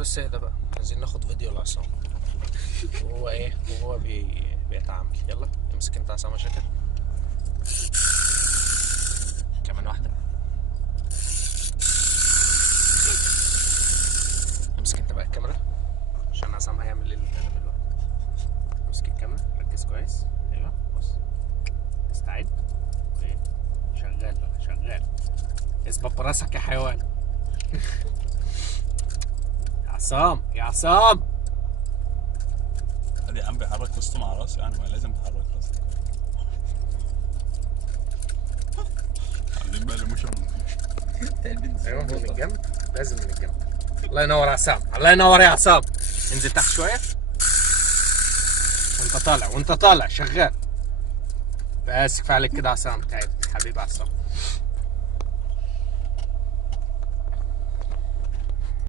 بس اهدى بقى، عايزين ناخد فيديو لعصام وهو ايه وهو بيتعامل. يلا امسك انت عصام عشان كده. كمان واحدة. امسك انت بقى الكاميرا عشان عصام هيعمل اللي بتعمله دلوقتي. امسك الكاميرا، ركز كويس. ايوه بص، استعد. ايه شغال بقى، شغال. اثبت براسك يا حيوان. يا عصام يا عصام. ادي يا عم بيحرك وسطه مع راسه، يعني ما لازم تحرك راسه. عاملين بقى الايموشن. ايوه من الجنب، لازم من الجنب. الله ينور يا عصام، الله ينور يا عصام. انزل تحت شويه وانت طالع، وانت طالع شغال. بس كفايه عليك كده عصام، تعبت حبيبي عصام.